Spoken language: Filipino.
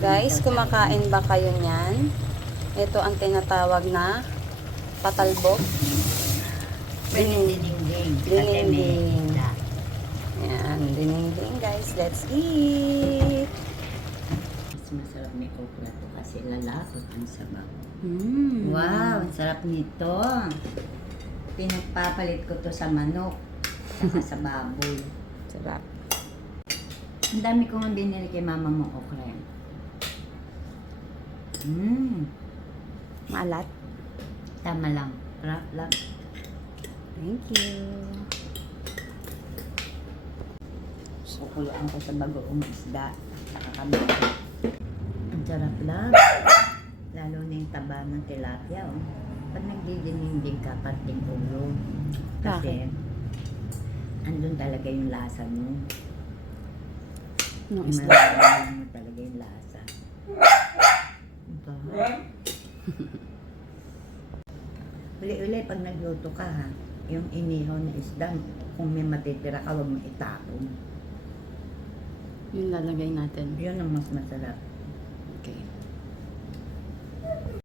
Guys, kumakain ba kayo niyan? Ito ang tinatawag na patalbok. Ding-ding-ding. Ding-ding-ding. Ayan, ding-ding guys. Let's eat! Mas masarap may okra to kasi lalapot ang sabaw. Mm. Wow, ang sarap nito. Pinagpapalit ko to sa manok. Saka sa baboy. Sarap. Ang dami ko nga binili kay mama mo okra. Maalat. Tama lang. Sarap lang. Thank you. Kukuluan ko sa bagoong isda. Saka kami. Ang sarap lang. Lalo na yung taba ng tilapia. Oh. Pag nagdidininding ka, parting ulo. Kasi, andun talaga yung lasa mo. No, Yung isda. malaman mo talaga yung lasa. Ito. Uli-uli, pag nagluto ka ha, yung inihaw na isda, kung may matitira ka, huwag mo itapon. Yung lalagay natin. Yun ang mas masarap.